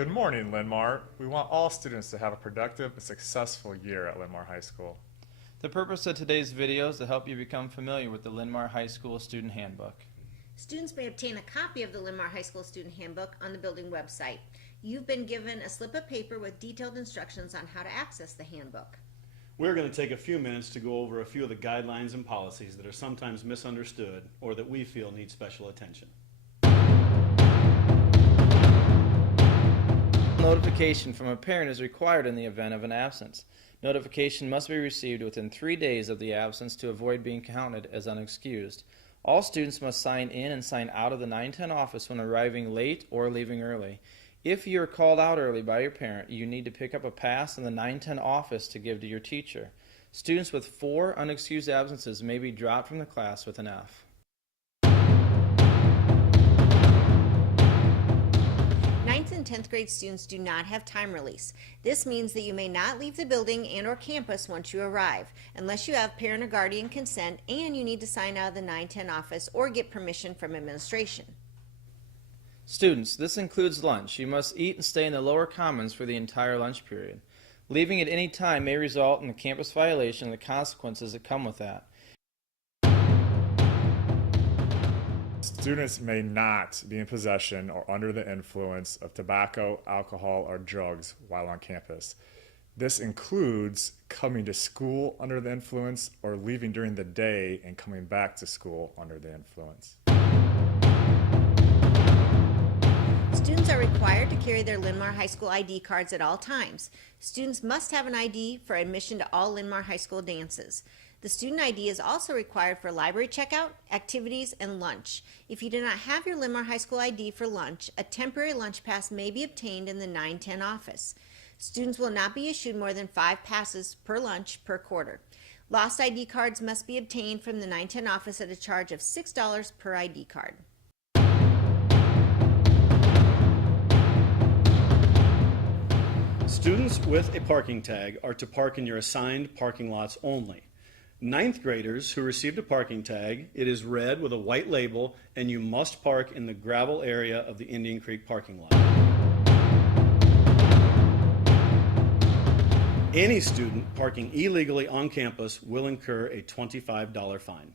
Good morning, Linn-Mar. We want all students to have a productive and successful year at Linn-Mar High School. The purpose of today's video is to help you become familiar with the Linn-Mar High School Student Handbook. Students may obtain a copy of the Linn-Mar High School Student Handbook on the building website. You've been given a slip of paper with detailed instructions on how to access the handbook. We're going to take a few minutes to go over a few of the guidelines and policies that are sometimes misunderstood or that we feel need special attention. Notification from a parent is required in the event of an absence. Notification must be received within 3 days of the absence to avoid being counted as unexcused. All students must sign in and sign out of the 910 office when arriving late or leaving early. If you are called out early by your parent, you need to pick up a pass in the 910 office to give to your teacher. Students with 4 unexcused absences may be dropped from the class with an F. 9th and 10th grade students do not have time release. This means that you may not leave the building and or campus once you arrive, unless you have parent or guardian consent and you need to sign out of the 910 office or get permission from administration. Students, this includes lunch. You must eat and stay in the lower commons for the entire lunch period. Leaving at any time may result in a campus violation and the consequences that come with that. Students may not be in possession or under the influence of tobacco, alcohol, or drugs while on campus. This includes coming to school under the influence or leaving during the day and coming back to school under the influence. Students are required to carry their Linn-Mar High School ID cards at all times. Students must have an ID for admission to all Linn-Mar High School dances. The student ID is also required for library checkout, activities, and lunch. If you do not have your Linn-Mar High School ID for lunch, a temporary lunch pass may be obtained in the 910 office. Students will not be issued more than 5 passes per lunch per quarter. Lost ID cards must be obtained from the 910 office at a charge of $6 per ID card. Students with a parking tag are to park in your assigned parking lots only. 9th graders who received a parking tag, it is red with a white label, and you must park in the gravel area of the Indian Creek parking lot. Any student parking illegally on campus will incur a $25 fine.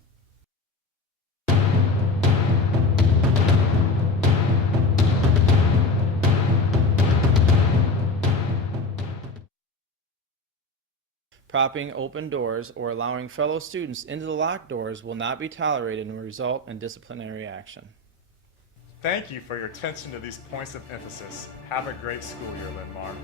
Propping open doors or allowing fellow students into the locked doors will not be tolerated and will result in disciplinary action. Thank you for your attention to these points of emphasis. Have a great school year, Linn-Mar.